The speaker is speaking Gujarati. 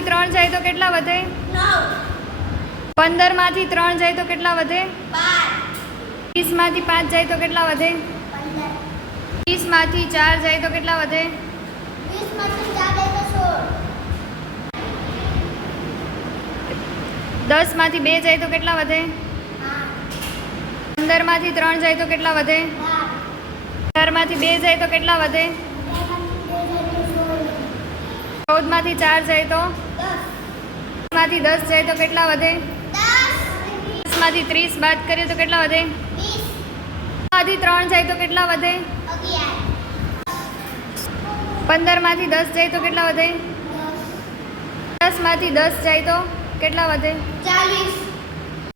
માંથી 3 જાય તો કેટલા વધે? 15 માંથી 3 જાય તો કેટલા વધે? 20 માંથી 5 જાય તો કેટલા વધે? 20 માંથી 4 જાય તો કેટલા વધે? 10 માંથી 2 જાય તો કેટલા વધે? 15 માંથી 3 જાય તો કેટલા વધે? 4 માંથી 2 જાય તો કેટલા વધે? 14 માંથી 4 જાય તો? 10 માંથી 10 જાય તો કેટલા વધે? 10 માંથી 30 બાદ કરીએ તો કેટલા વધે? 20 માંથી 3 જાય તો કેટલા વધે? 15 માંથી 10 જાય તો કેટલા વધે? 10 માંથી 10 જાય તો કેટલા વધે? 40